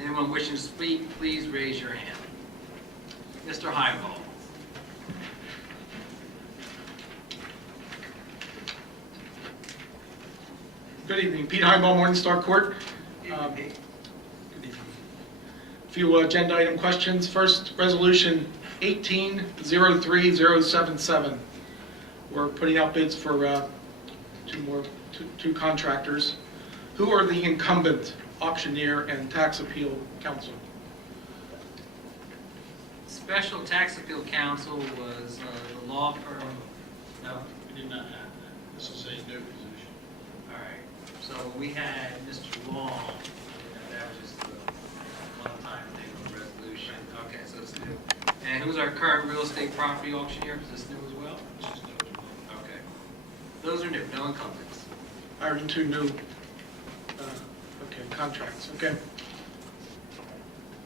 Anyone wishing to speak, please raise your hand. Mr. Highball. Good evening, Pete Highball, Morningstar Court. Good evening. A few agenda item questions. First, resolution 1803077. We're putting out bids for two contractors. Who are the incumbent auctioneer and tax appeal counsel? Special Tax Appeal Counsel was the law firm. No? We did not have that. This is a new position. All right. So we had Mr. Long. That was just a one-time thing on the resolution. Okay, so it's new. And who's our current real estate property auctioneer? Is this new as well? This is new as well. Okay. Those are new, no incumbents. Hiring two new contracts. Okay.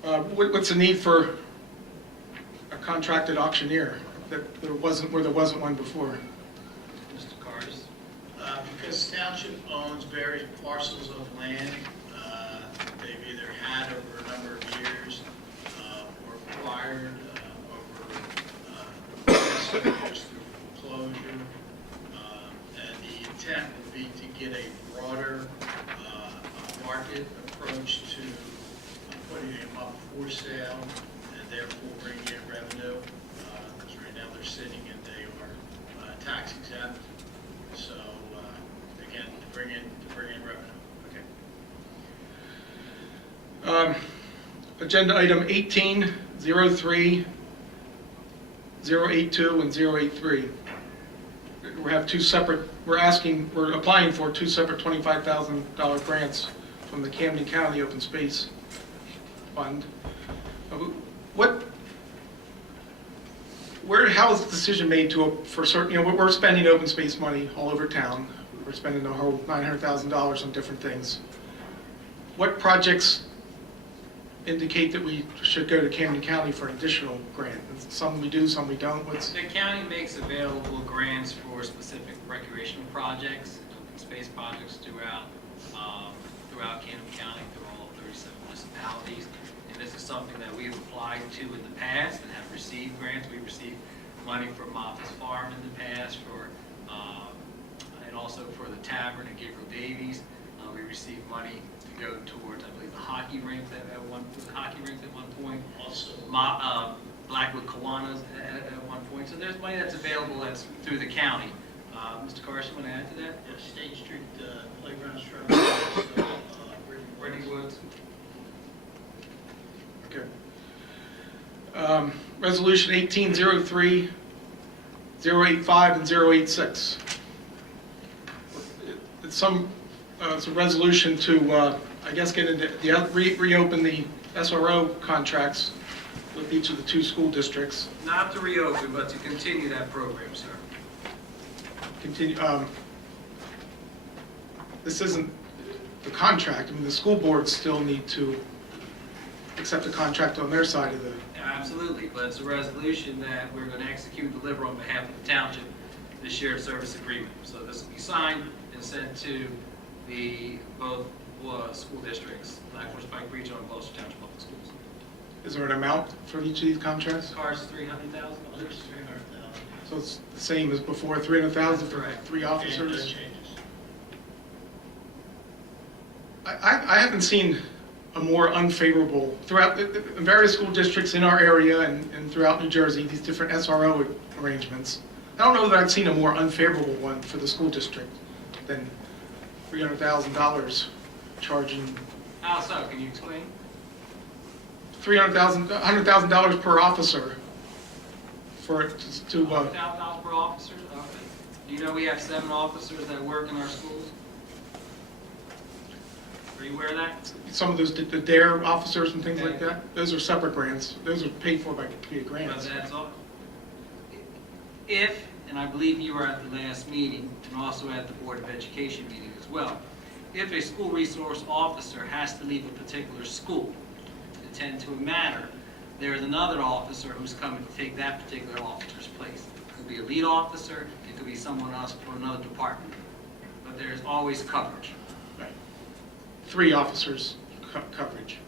What's the need for a contracted auctioneer where there wasn't one before? Mr. Cars. Because township owns various parcels of land, they've either had over a number of years or acquired over years through foreclosure. And the intent would be to get a broader market approach to putting them up for sale and therefore bringing in revenue. Because right now they're sitting and they are tax exempt. So again, to bring in revenue. Okay. Agenda item 1803, 082, and 083. We're applying for two separate $25,000 grants from the Camden County Open Space Fund. How is the decision made for certain, we're spending open space money all over town. We're spending the whole $900,000 on different things. What projects indicate that we should go to Camden County for an additional grant? Some we do, some we don't. The county makes available grants for specific recreational projects, open space projects throughout Camden County, through all 37 municipalities. And this is something that we've applied to in the past and have received grants. We received money from Moffitt's Farm in the past and also for the Tavern at Gabriel Davies. We received money to go towards, I believe, the hockey rink at one point. Also, Blackwood Kiwanis at one point. So there's money that's available that's through the county. Mr. Carson, want to add to that? State Street Playground Structure. Brittany Woods. Okay. Resolution 1803, 085, and 086. It's a resolution to, I guess, reopen the SRO contracts with each of the two school districts. Not to reopen, but to continue that program, sir. This isn't the contract. I mean, the school boards still need to accept a contract on their side of the... Absolutely, but it's a resolution that we're going to execute and deliver on behalf of the township, the shared service agreement. So this will be signed and sent to both school districts, Blackmore Pike Regional and Gloucester Township Public Schools. Is there an amount for each of these contracts? Cars is $300,000. There's 300,000. So it's the same as before, 300,000 for Correct. 3 officers? Changes. I haven't seen a more unfavorable, throughout the various school districts in our area and throughout New Jersey, these different SRO arrangements. I don't know that I've seen a more unfavorable one for the school district than $300,000 charging. How so? Can you explain? $100,000 per officer for to $100,000 per officer? Okay. Do you know we have 7 officers that work in our schools? Are you aware of that? some of those the DARE officers and things like that. Those are separate grants. Those are paid for by grants. But that's all. If, and I believe you were at the last meeting and also at the Board of Education meeting as well, if a school resource officer has to leave a particular school to attend to a matter, there is another officer who's coming to take that particular officer's place. It could be a lead officer, it could be someone else from another department. But there's always coverage. Right. 3 officers coverage.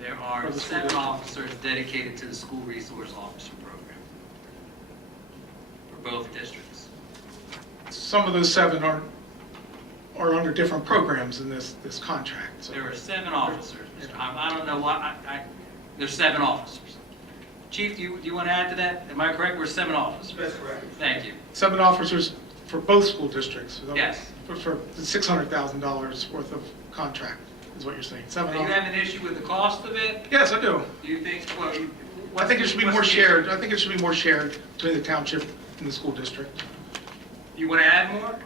There For are the school 7 district. officers dedicated to the school resource officer program for both districts. Some of those 7 are under different programs in this contract. So There are 7 officers, Mr. Heim. I don't know why, there's 7 officers. Chief, do you want to add to that? Am I correct? We're 7 officers. That's correct. Thank you. 7 officers for both school districts. Yes. For the $600,000 worth of contract, is what you're saying. 7 Do you officers. have an issue with the cost of it? Yes, I do. Do you think, well, I think it should be what's more the- shared. I think it should be more shared between the township and the school district. You want to add more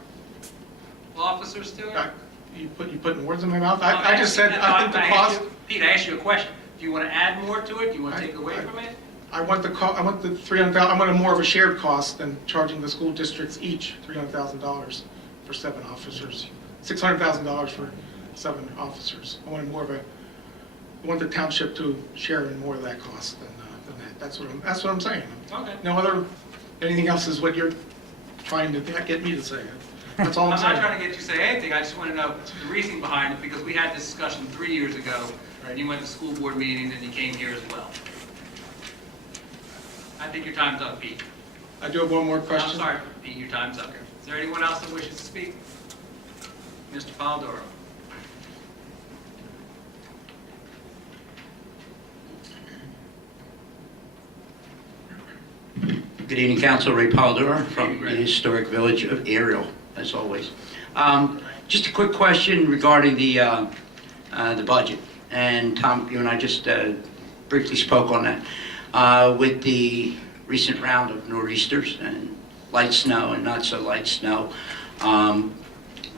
officers to it? You putting words in my mouth? I just said, I think the cost, Pete, I asked you a question. Do you want to add more to it? Do you want to take away from it? I want the $300,000, I want a more of a shared cost than charging the school districts each $300,000 for 7 officers. $600,000 for 7 officers. I want more of a, I want the township to share in more of that cost than that. That's what I'm saying. Okay. Anything else is what you're trying to get me to say. That's all I'm I'm saying. not trying to get you to say anything. I just want to know the reasoning behind it, because we had this discussion 3 years ago, and you went to school board meetings and you came here as well. I think your time's up, Pete. I do have one more question. I'm sorry, Pete, your time's up. Is there anyone else that wishes to speak? Mr. Polidoro. Good evening, Council. Ray Polidoro from the historic village of Ariel, as always. Just a quick question regarding the budget. And Tom, you and I just briefly spoke on that. With the recent round of nor'easters and light snow and not so light snow,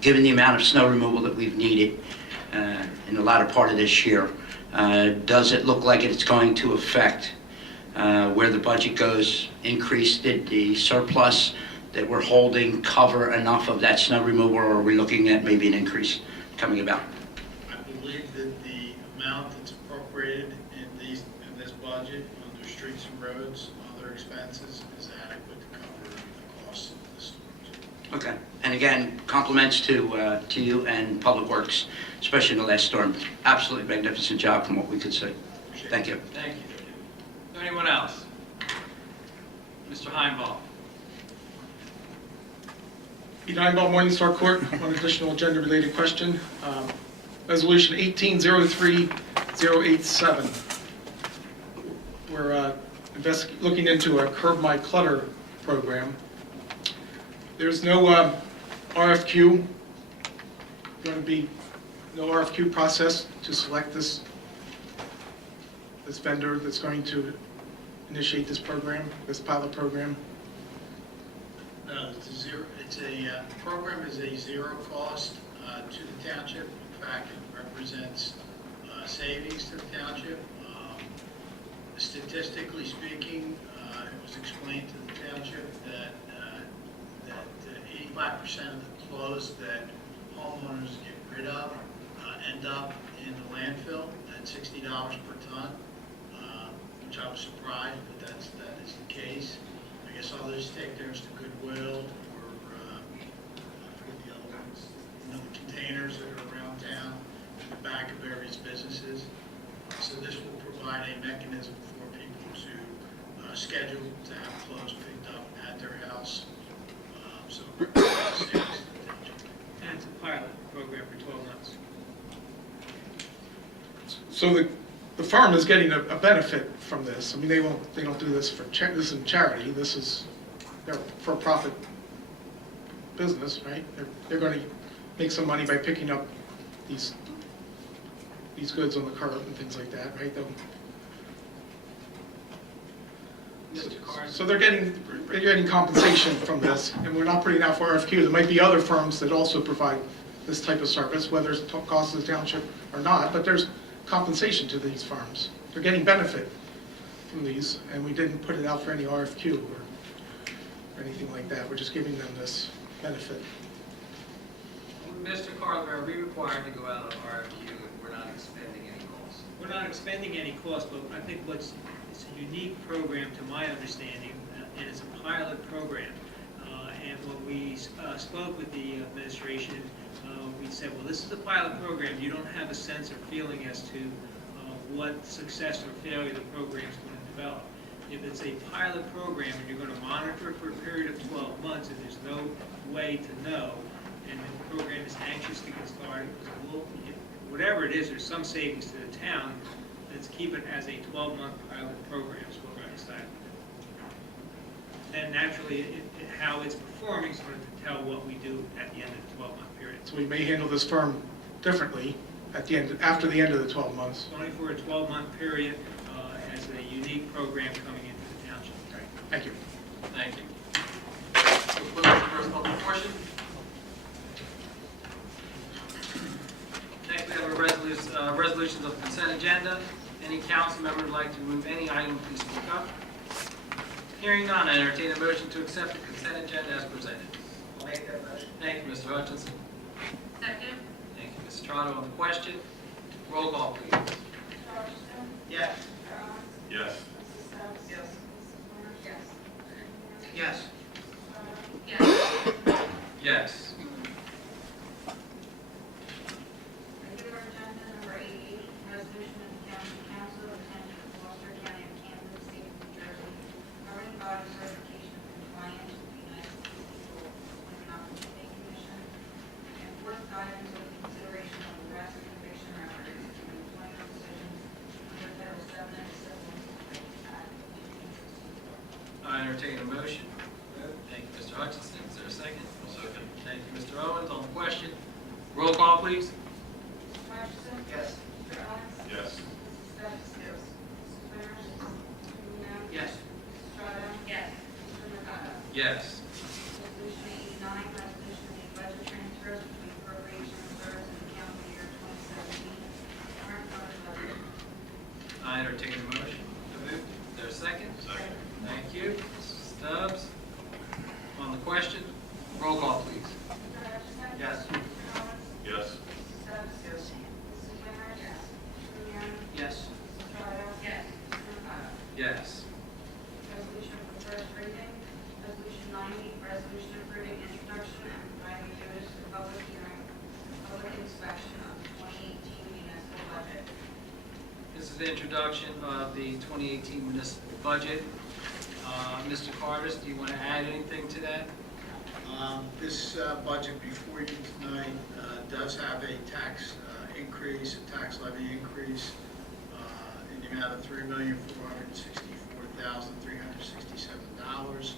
given the amount of snow removal that we've needed in the latter part of this year, does it look like it's going to affect where the budget goes? Increase, did the surplus that we're holding cover enough of that snow removal, or are we looking at maybe an increase coming about? I believe that the amount that's appropriated in this budget under streets and roads, other expenses, is adequate to cover the cost of the storms. Okay. And again, compliments to you and Public Works, especially in the last storm. Absolutely magnificent job from what we could see. Thank you. Thank you. Is there anyone else? Mr. Heimbaugh. Pete Einbaum, Morningstar Court, one additional agenda-related question. Resolution 1803-087. We're looking into a Curb My Clutter program. There's no RFQ, going to be no RFQ process to select this vendor that's going to initiate this program, this pilot program. No, the program is a zero cost to the township. In fact, it represents savings to the township. Statistically speaking, it was explained to the township that 85% of the clothes that homeowners get rid of end up in the landfill at $60 per ton, which I was surprised, but that is the case. I guess others take theirs to Goodwill or I forget the other ones, the containers that are around town, in the back of various businesses. So this will provide a mechanism for people to schedule to have clothes picked up at their house. So And it's a pilot program for 12 months. So the firm is getting a benefit from this. I mean, they don't do this for this is charity. This is their for-profit business, right? They're going to make some money by picking up these goods on the curb and things like that, right? Mr. Carson. So they're getting compensation from this, and we're not putting out for RFQ. There might be other firms that also provide this type of service, whether it's cost to the township or not, but there's compensation to these firms. They're getting benefit from these, and we didn't put it out for any RFQ or anything like that. We're just giving them this benefit. Mr. Carler, are we required to go out on RFQ if we're not expending any costs? We're not expending any cost, but I think it's a unique program to my understanding, and it's a pilot program. And when we spoke with the administration, we said, well, this is a pilot program. You don't have a sense or feeling as to what success or failure the program is going to develop. If it's a pilot program and you're going to monitor for a period of 12 months and there's no way to know, and the program is anxious to get started, whatever it is, there's some savings to the town, let's keep it as a 12-month pilot program is what I decided. And naturally, how it's performing is going to tell what we do at the end of the 12-month period. So we may handle this firm differently at the end, after the end of the 12 months. It's only for a 12-month period as a unique program coming into the township. Thank you. Thank you. We'll close the first public portion. Next, we have a resolutions of consent agenda. Any council member would like to remove any item, please speak up. Hearing none, I entertain a motion to accept the consent agenda as presented. I'll make that motion. Thank you, Mr. Hutchinson. Second. Thank you, Ms. Strato on the question. Roll call, please. Yes. Yes. Yes. Yes. Yes. Yes. Regular agenda number 88, resolution of the Township Council of the Township of Gloucester County of Kansas, State of New Jersey, governing body certification of compliance with the United States Equal Employment Opportunity Commission, and fourth items of consideration of arrest, conviction, records, and employment decisions under Title 7 of the Civil Act of 1964. I entertain a motion. Thank you, Mr. Hutchinson. Is there a second? Second. Thank you, Mr. Owens on the question. Roll call, please. Mr. Hutchinson? Yes. Mr. Owens? Yes. Mrs. Stubbs? Yes. Mrs. Winters? Mr. Lino? Yes. Mrs. Strato? Yes. Mr. Mercado? Yes. Resolution 89, resolution of budget transfers between appropriation reserves and the calendar year 2017, current fund budget. I entertain a motion. Is there a second? Second. Thank you. Mrs. Stubbs on the question. Roll call, please. Mr. Hutchinson? Yes. Mr. Owens? Yes. Mrs. Stubbs? Yes. Mrs. Winters? Yes. Mr. Lino? Yes. Mrs. Strato? Yes. Mr. Mercado? Yes. Resolution for first reading, resolution 90, resolution approving introduction and providing notice for public hearing, public inspection of the 2018 municipal budget. This is the introduction of the 2018 municipal budget. Mr. Cardis, do you want to add anything to that? This budget before you tonight does have a tax increase, a tax levy increase in the amount of $3,464,367.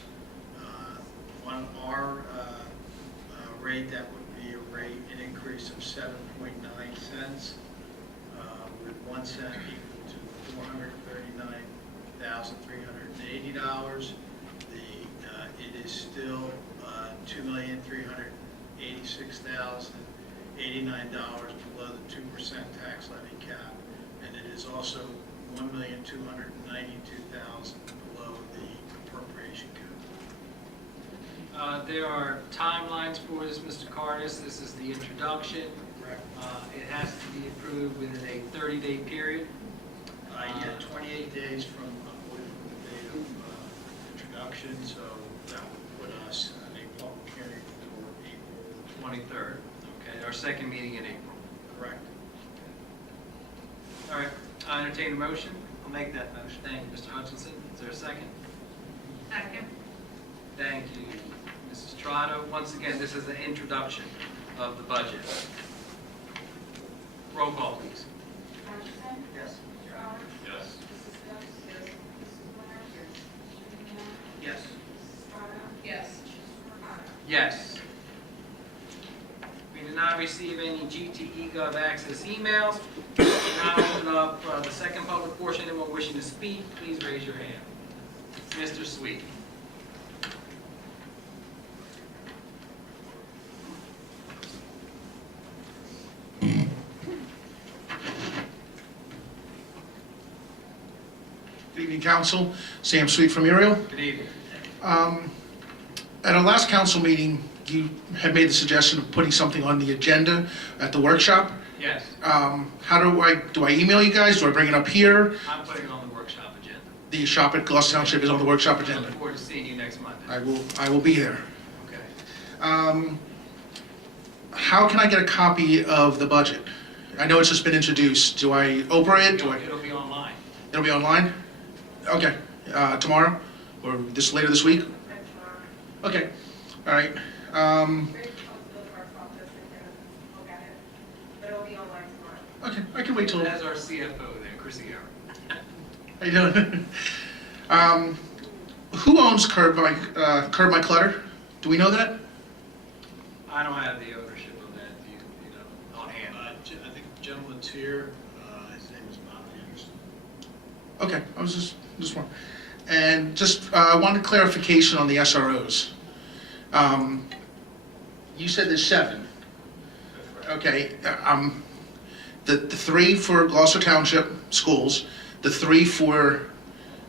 On our rate, that would be an increase of 7.9 cents, with 1 cent equal to $439,380. It is still $2,386,089 below the 2% tax levy cap, and it is also $1,292,000 below the appropriation cap. There are timelines for this, Mr. Cardis. This is the introduction. Correct. It has to be approved within a 30-day period. Yeah, 28 days from the date of introduction, so that would put us at a public hearing for April. 23rd. Okay, our second meeting in April. Correct. All right, I entertain a motion. I'll make that motion. Thank you, Mr. Hutchinson. Is there a second? Second. Thank you, Mrs. Strato. Once again, this is the introduction of the budget. Roll call, please. Mr. Hutchinson? Yes. Mr. Owens? Yes. Mrs. Stubbs? Yes. Mrs. Winters? Yes. Mr. Lino? Yes. Mrs. Strato? Yes. Mr. Mercado? Yes. We did not receive any GTE Gov access emails. Now open up the second public portion. Anyone wishing to speak, please raise your hand. Mr. Sweet. Good evening, council. Sam Sweet from Ariel. Good evening. At our last council meeting, you had made the suggestion of putting something on the agenda at the workshop. Yes, How do I email you guys? Do I bring it up here? I'm putting it on the workshop agenda. The shop at Gloucester Township is on the workshop I agenda. look forward to seeing you next Monday. I will be there. Okay. How can I get a copy of the budget? I know it's just been introduced. Do I open it? It'll be online. It'll be online? Okay, tomorrow, or later this week? Okay, all right. Okay, I can wait till, As our CFO there, Chrissy Howard. how you doing? Who owns Curb My Clutter? Do we know that? I don't have the ownership of that, you know, on hand. I think the gentleman's here, his name is Bob Anderson. Okay, I was just wondering. And just wanted clarification on the SROs. You said there's 7. Okay, the 3 for Gloucester Township Schools, the 3 for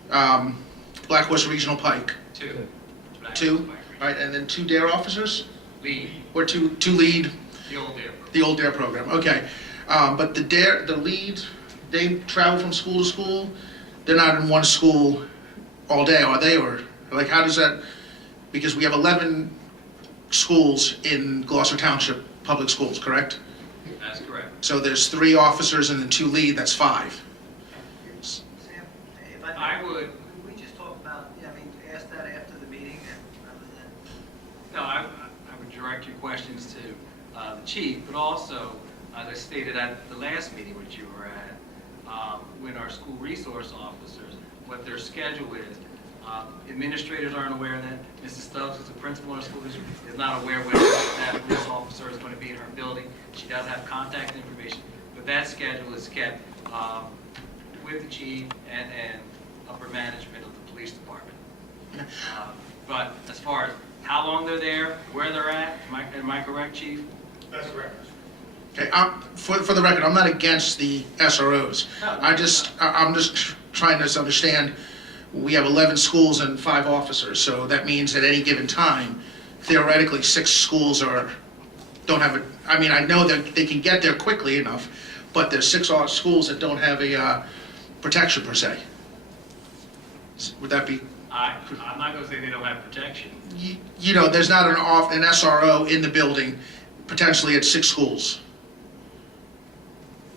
Black Horse Regional Pike, 2. 2, right, and then 2 DARE officers? Lead, Or two lead, the old there. the old DARE program, okay. But the lead, they travel from school to school? They're not in one school all day, are they? Or, like, how does that, because we have 11 schools in Gloucester Township Public Schools, correct? That's correct. So there's 3 officers and then 2 lead, that's 5. Sam, if I would, could we just talk about, I mean, ask that after the meeting rather than... no, I would direct your questions to the chief, but also, as I stated at the last meeting which you were at, when our school resource officers, what their schedule is. Administrators aren't aware of that. Mrs. Stubbs, who's the principal in our school district, is not aware whether that police officer is going to be in her building. She does have contact information, but that schedule is kept with the chief and upper management of the police department. But as far as how long they're there, where they're at, am I correct, chief? That's correct. Okay, for the record, I'm not against the SROs. I'm just trying to understand, we have 11 schools and 5 officers, so that means at any given time, theoretically, 6 schools don't have a, I mean, I know that they can get there quickly enough, but there's 6 schools that don't have a protection per se. Would that be, I'm not going to say they don't have protection. you know, there's not an SRO in the building, potentially at 6 schools.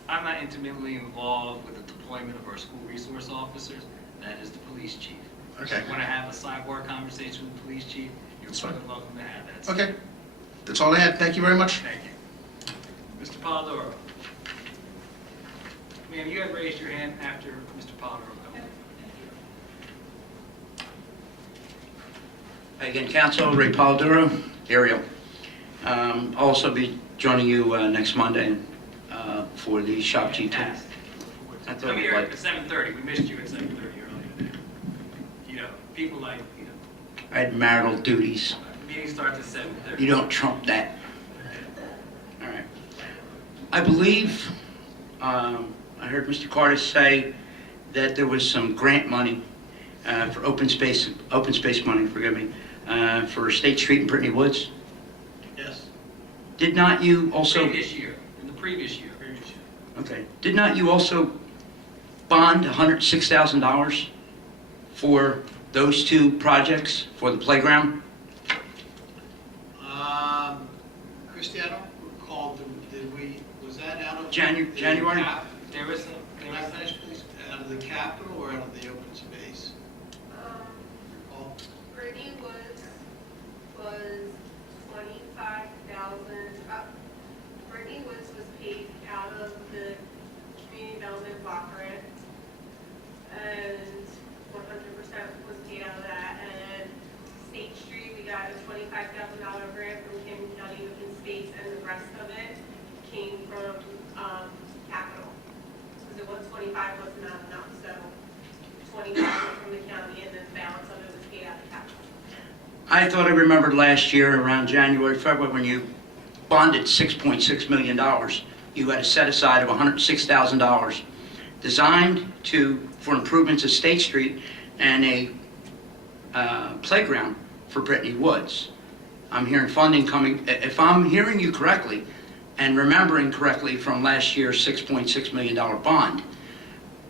I'm not intimately involved with the deployment of our school resource officers. That is the police chief. Okay. If you want to have a sidebar conversation with the police chief, you're That's fine. more than welcome to have that. Okay, that's all I had. Thank you very much. Thank you. Mr. Polidoro. Ma'am, you had raised your hand after Mr. Polidoro. Again, Council, Ray Polidoro, Ariel. I'll also be joining you next Monday for the shop G2. Fantastic. I thought Come you'd here like- at 7:30. We missed you at 7:30 earlier. You know, people like, you know, I had marital duties. meeting starts at 7:30. You don't trump that. All right. I believe, I heard Mr. Carter say that there was some grant money for open space money, forgive me, for State Street and Brittany Woods. Yes, Did not you also, Previous year, in the previous year. previous year. okay, did not you also bond $106,000 for those 2 projects for the playground? Christie, I don't recall, was that out of? January? There was Can I finish, please? Out of the capital or out of the open space? Recall? Brittany Woods was 25,000, Brittany Woods was paid out of the community development block grant, and 100% was paid out of that, and State Street, we got a $25,000 grant from Camden County Open Space, and the rest of it came from, capital, because it was 25 was not enough, so 20,000 from the county, and then the balance of it was paid out of capital. I thought I remembered last year around January, February, when you bonded $6.6 million, you had a set aside of $106,000 designed for improvements of State Street and a playground for Brittany Woods. I'm hearing funding coming, if I'm hearing you correctly and remembering correctly from last year's $6.6 million bond,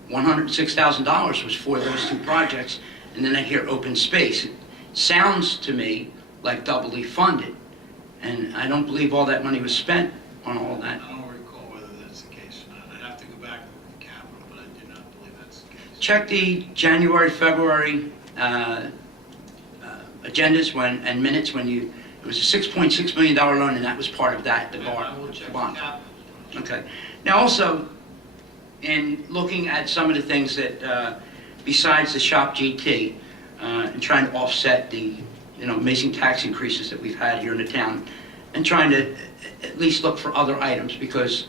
$106,000 was for those 2 projects, and then I hear open space. It sounds to me like doubly funded, and I don't believe all that money was spent on all that. I don't recall whether that's the case check the January, February agendas and minutes when it was a $6.6 million loan, and that was part of that, the I will check the bond. capital. Okay. Now also, in looking at some of the things that, besides the shop GT, and trying to offset the, amazing tax increases that we've had here in the town, and trying to at least look for other items, because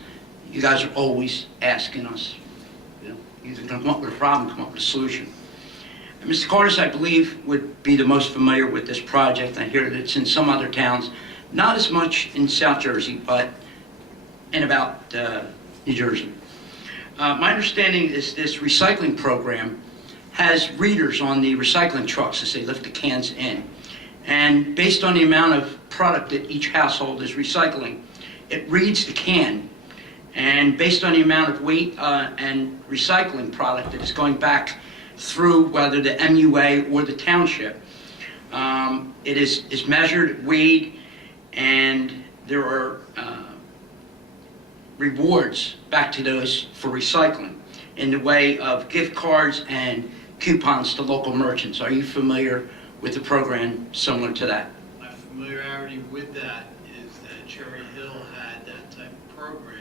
you guys are always asking us, either come up with a problem, come up with a solution. And Mr. Cardis, I believe, would be the most familiar with this project. I hear that it's in some other towns, not as much in South Jersey, but in about New Jersey. My understanding is this recycling program has readers on the recycling trucks as they lift the cans in. And based on the amount of product that each household is recycling, it reads the can. And based on the amount of weight and recycling product that is going back through whether the MUA or the township, it is measured, weighed, and there are rewards back to those for recycling in the way of gift cards and coupons to local merchants. Are you familiar with the program similar to that? My familiarity with that is that Cherry Hill had that type of program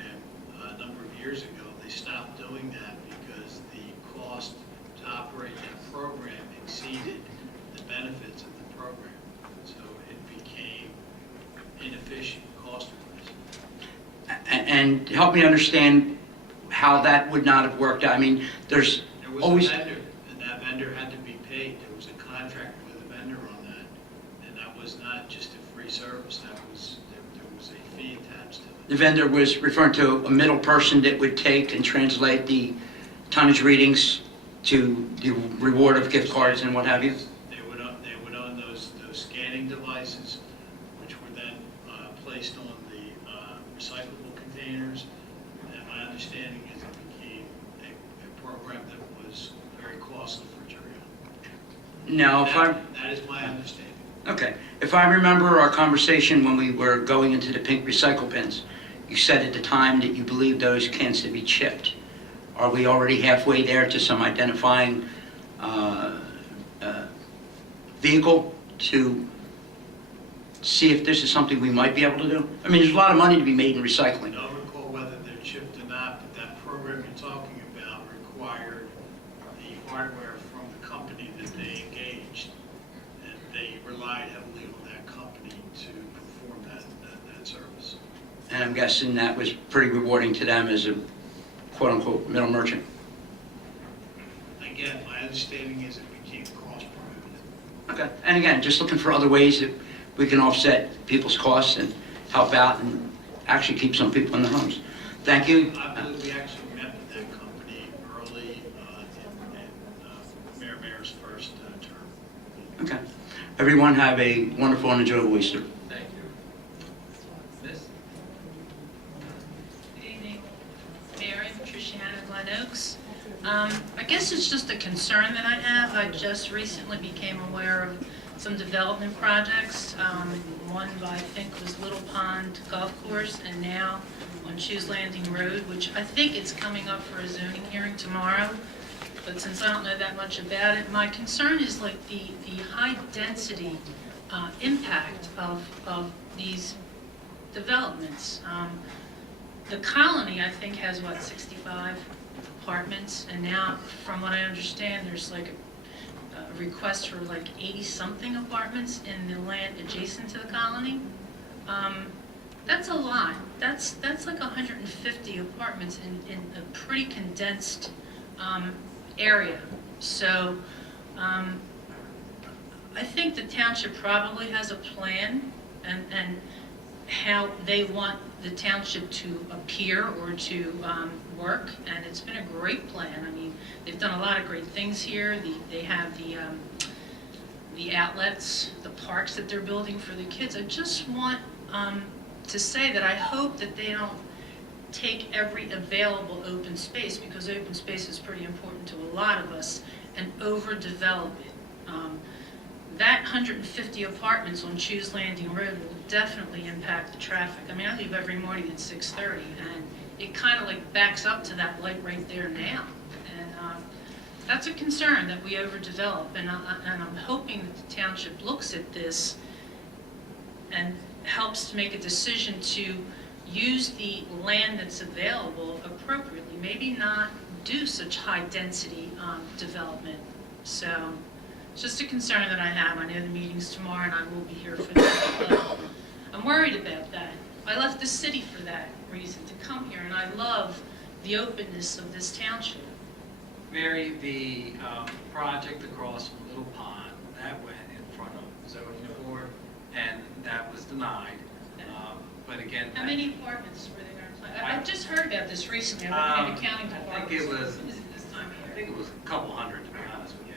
a number of years ago. They stopped doing that because the cost to operate that program exceeded the benefits of the program. So it became inefficient cost-wise. And help me understand how that would not have worked out. I mean, there's There was always... a vendor, and that vendor had to be paid. There was a contract with a vendor on that, and that was not just a free service. There was a fee attached to it. The vendor was referring to a middle person that would take and translate the tonnage readings to the reward of gift cards and what have you? They would own those scanning devices, which were then placed on the recyclable containers. And my understanding is it became a program that was very costly for Cherry Hill. Now, That is my understanding. okay, if I remember our conversation when we were going into the pink recycle bins, you said at the time that you believed those cans to be chipped. Are we already halfway there to some identifying vehicle to see if this is something we might be able to do? I mean, there's a lot of money to be made in I recycling. don't recall whether they're chipped or not, but that program you're talking about required the hardware from the company that they engaged, and they relied heavily on that company to perform that service. And I'm guessing that was pretty rewarding to them as a quote-unquote middle merchant. Again, my understanding is it became cost prohibitive. Okay, and again, just looking for other ways that we can offset people's costs and help out and actually keep some people in their homes. Thank you. I believe we actually met with that company early in Mayor Mayer's first term. Okay. Everyone have a wonderful and enjoyable Easter. Thank you. Miss? Good evening, Mayor and Patriciana Glen Oaks. I guess it's just a concern that I have. I just recently became aware of some development projects. One I think was Little Pond Golf Course, and now on Shoes Landing Road, which I think it's coming up for a zoning hearing tomorrow. But since I don't know that much about it, my concern is like the high density impact of these developments. The Colony, I think, has, what, 65 apartments, and now, from what I understand, there's like a request for like 80-something apartments in the land adjacent to the Colony. That's a lot. That's like 150 apartments in a pretty condensed area. So I think the township probably has a plan and how they want the township to appear or to work, and it's been a great plan. I mean, they've done a lot of great things here. They have the outlets, the parks that they're building for the kids. I just want to say that I hope that they don't take every available open space, because open space is pretty important to a lot of us, and overdevelop it. That 150 apartments on Shoes Landing Road will definitely impact the traffic. I mean, I leave every morning at 6:30, and it kind of like backs up to that light right there now. And that's that's a concern that we overdevelop, and I'm hoping that the township looks at this and helps to make a decision to use the land that's available appropriately, maybe not do such high-density development. So it's just a concern that I have. I know the meeting's tomorrow, and I will be here for that, but I'm worried about that. I left the city for that reason, to come here, and I love the openness of this township. Mary, the project across from Little Pond, that went in front of the zoning board, and that was denied. But again, How many apartments were they going to plant? I just heard about this recently. I'm looking at accounting department. I think it was, This time of I year. think it was a couple hundred, to be honest with you.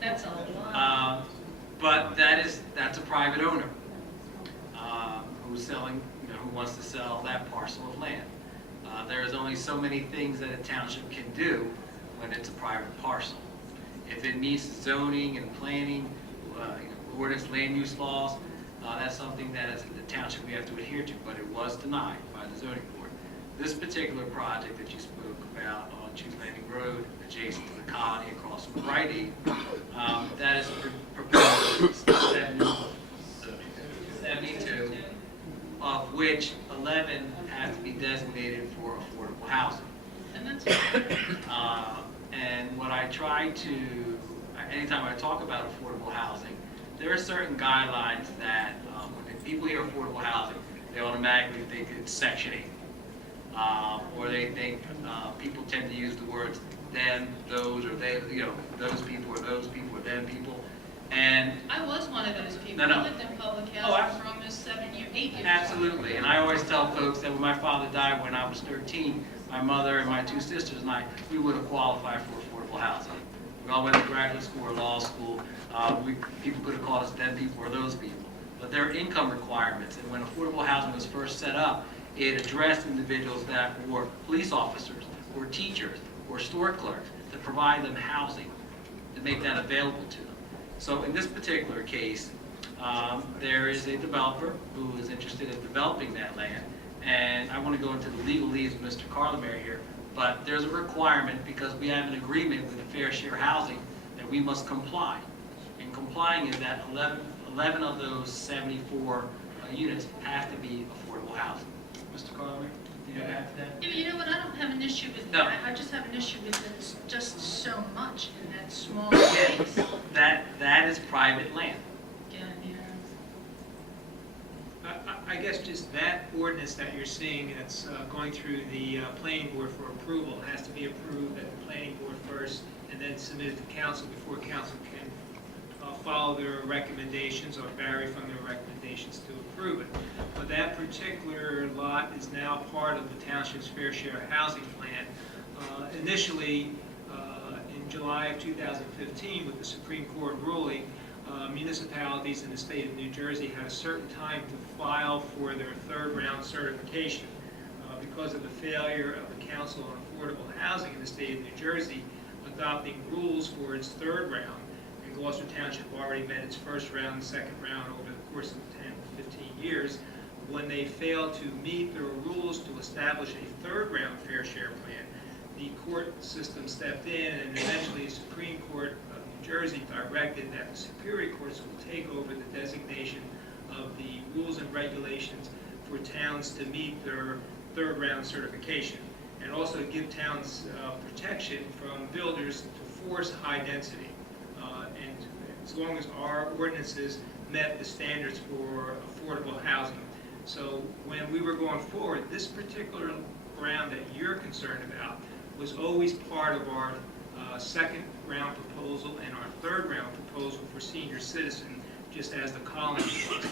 That's a lot. But that's a private owner who's selling, who wants to sell that parcel of land. There is only so many things that a township can do when it's a private parcel. If it meets zoning and planning, ordinance, land use laws, that's something that as the township we have to adhere to, but it was denied by the zoning board. This particular project that you spoke about on Chief Landing Road, adjacent to the colony across from Rite Aid, that is proposed 72, of which 11 has to be designated for affordable housing. And that's And what I try to, anytime I talk about affordable housing, there are certain guidelines that when people hear affordable housing, they automatically think it's Section 8. Or they think people tend to use the words them, those, or they, those people, or those people, or them people. And I was one of those people. No. I lived in public Oh, housing for almost 8 years. absolutely, and I always tell folks that when my father died when I was 13, my mother and my two sisters and I, we would have qualified for affordable housing. We all went to graduate school or law school. People could have called us them people or those people. But there are income requirements, and when affordable housing was first set up, it addressed individuals that were police officers, or teachers, or store clerks, to provide them housing, to make that available to them. So in this particular case, there is a developer who is interested in developing that land, and I want to go into the legalese of Mr. Carlemare here, but there's a requirement because we have an agreement with Fair Share Housing that we must comply. And complying is that 11 of those 74 units have to be affordable housing. Mr. Carlemare, do you add to that? Yeah, but you know what? I don't have an issue with No. that. I just have an issue with that it's just so much in that small Again, space. that is private land. Yeah. I guess just that ordinance that you're seeing that's going through the planning board for approval has to be approved at the planning board first and then submitted to council before council can follow their recommendations or vary from their recommendations to approve it. But that particular lot is now part of the township's fair share housing plan. Initially, in July of 2015, with the Supreme Court ruling, municipalities in the state of New Jersey had a certain time to file for their third round certification. Because of the failure of the Council on Affordable Housing in the state of New Jersey adopting rules for its third round, and Gloucester Township already met its first round and second round over the course of 10 to 15 years, when they failed to meet their rules to establish a third round fair share plan, the court system stepped in, and eventually the Supreme Court of New Jersey directed that the Superior Courts will take over the designation of the rules and regulations for towns to meet their third round certification, and also to give towns protection from builders to force high density. And as long as our ordinances met the standards for affordable housing. So when we were going forward, this particular ground that you're concerned about was always part of our second round proposal and our third round proposal for senior citizen, just as the colony was.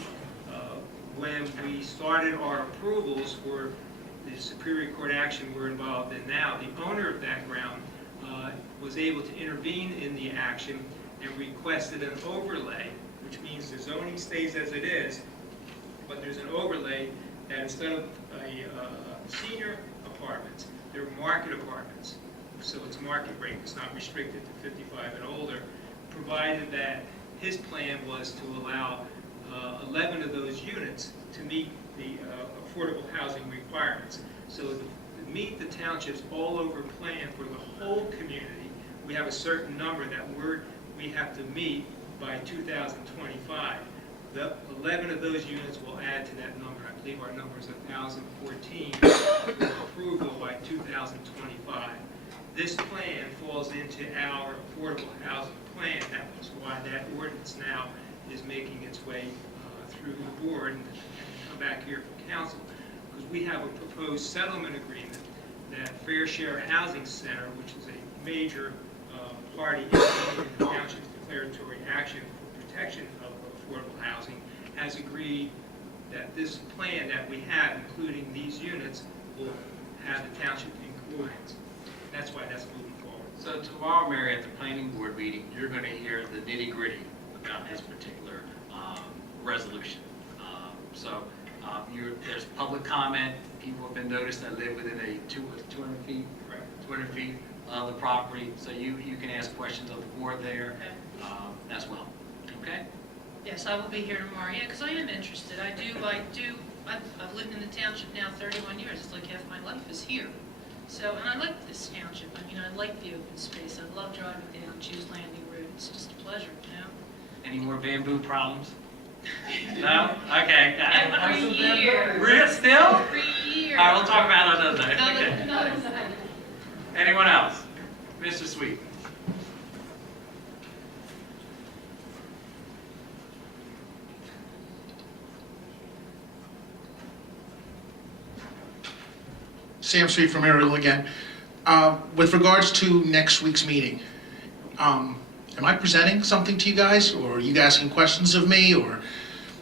When we started our approvals for the Superior Court action we're involved in now, the owner of that ground was able to intervene in the action and requested an overlay, which means the zoning stays as it is, but there's an overlay that instead of a senior apartments, they're market apartments. So it's market rate, it's not restricted to 55 and older, provided that his plan was to allow 11 of those units to meet the affordable housing requirements. So to meet the township's all-over plan for the whole community, we have a certain number that we have to meet by 2025. 11 of those units will add to that number. I believe our number is 1,014 with approval by 2025. This plan falls into our affordable housing plan. That was why that ordinance now is making its way through the board and come back here for council. Because we have a proposed settlement agreement that Fair Share Housing Center, which is a major party in the township's declaratory action for protection of affordable housing, has agreed that this plan that we have, including these units, will have the township in compliance. That's why that's moving forward. So tomorrow, Mary, at the planning board meeting, you're going to hear the nitty-gritty about this particular resolution. There's public comment. People have been noticed that live within a 200 feet, Right. 200 feet of the property. So you can ask questions of the board there as well. Okay? Yes, I will be here tomorrow, yeah, because I am interested. I've lived in the township now 31 years. It's like half my life is here. So, and I like this township. I mean, I like the open space. I love driving down Jews Landing Road. It's just a pleasure, you know? Any more bamboo problems? No? Okay. Every year. Real still? All Every year. right, we'll talk about it another day. Okay. No. Anyone else? Mr. Sweet. Sam Street from Ariel again. With regards to next week's meeting, am I presenting something to you guys, or are you asking questions of me, or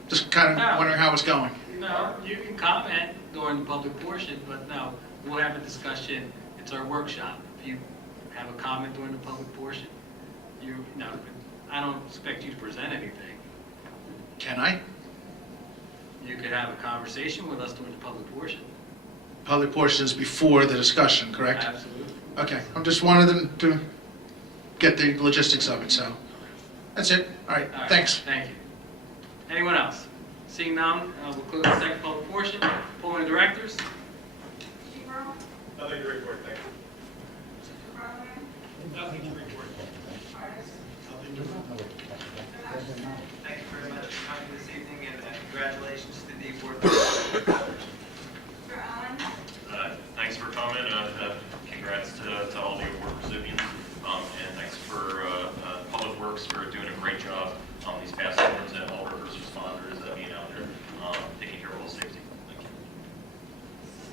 just kind of No. wondering how it's going? No, you can comment during the public portion, but no, we'll have a discussion. It's our workshop. If you have a comment during the public portion, I don't expect you to present anything. Can I? You could have a conversation with us during the public portion. Public portion is before the discussion, correct? Absolutely. Okay, I just wanted them to get the logistics of it, so that's it. All right, All right, thanks. Thank you. Anyone else? Seeing none, we'll close the second public portion. Polling directors? Chief Earl? Nothing to report, thank you. Mr. Carlin? Nothing to report. Artist? Nothing to report. Thank you very much for coming this evening, and congratulations to the board. Mr. Mr. Allen? Thanks for coming. Congrats to all the award recipients. And thanks for Public Works for doing a great job these past storms, and all first responders being out there taking care of all safety. Thank you.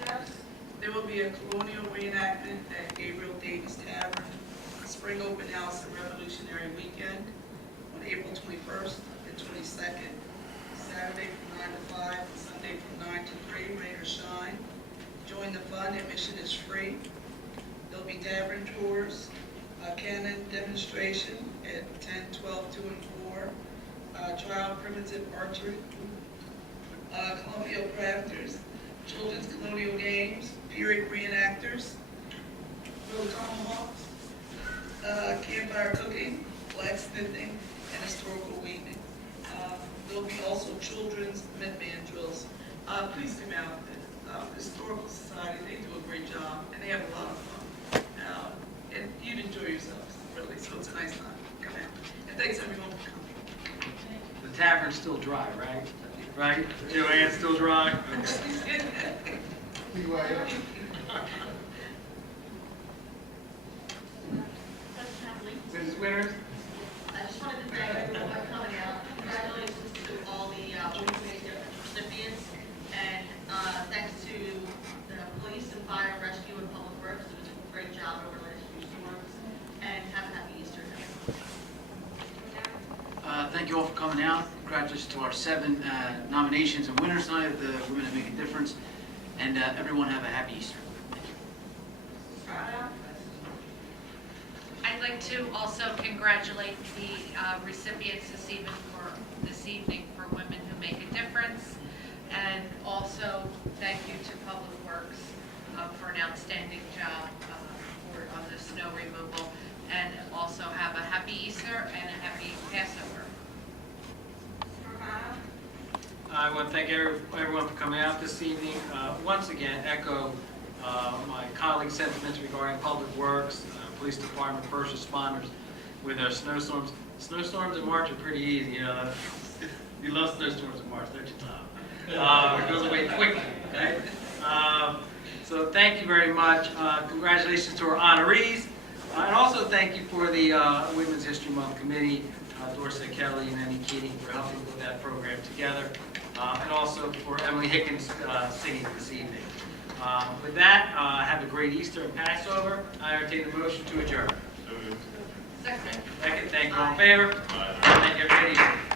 Steps? There will be a colonial reenactment at Gabriel Davies Tavern, spring open house and Revolutionary Weekend on April 21st and 22nd, Saturday from 9 to 5, and Sunday from 9 to 3, rain or shine. Join the fun, admission is free. There'll be tavern tours, a cannon demonstration at 10, 12, 2, and 4, trial primitive archery, colonial crafters, children's colonial games, period reenactors, real tomahawks, campfire cooking, blacksmithing, and historical weaving. There'll be also children's Minuteman drills. Please come out. The Historical Society, they do a great job, and they have a lot of fun. And you'd enjoy yourselves, really, so it's a nice time. Come out. And thanks everyone for coming. The tavern's still dry, right? Right? Joanne's still dry? Okay. Mrs. Winters? I just wanted to thank everyone for coming out. Congratulations to all the Women's Make Difference recipients. And thanks to the police and fire rescue and public works. It was a great job over the last few storms. And have a happy Easter. Thank you all for coming out. Congratulations to our 7 nominations and winners tonight of the Women That Make a Difference. And everyone have a happy Easter. I'd like to also congratulate the recipients this evening for Women Who Make a Difference, and also thank you to Public Works for an outstanding job on the snow removal, and also have a happy Easter and a happy Passover. I want to thank everyone for coming out this evening. Once again, echo my colleagues' sentiments regarding public works, police department, first responders with our snowstorms. Snowstorms in March are pretty easy, you know. You love snowstorms in March, don't you, Tom? It goes away quickly, okay? So thank you very much. Congratulations to our honorees. And also thank you for the Women's History Month Committee, Dorset Kelly and Emmy Keating for helping put that program together. And also for Emily Hickens singing this evening. With that, have a great Easter and Passover. I entertain the motion to adjourn. Second. Second, thank you all in favor. Thank you, everybody.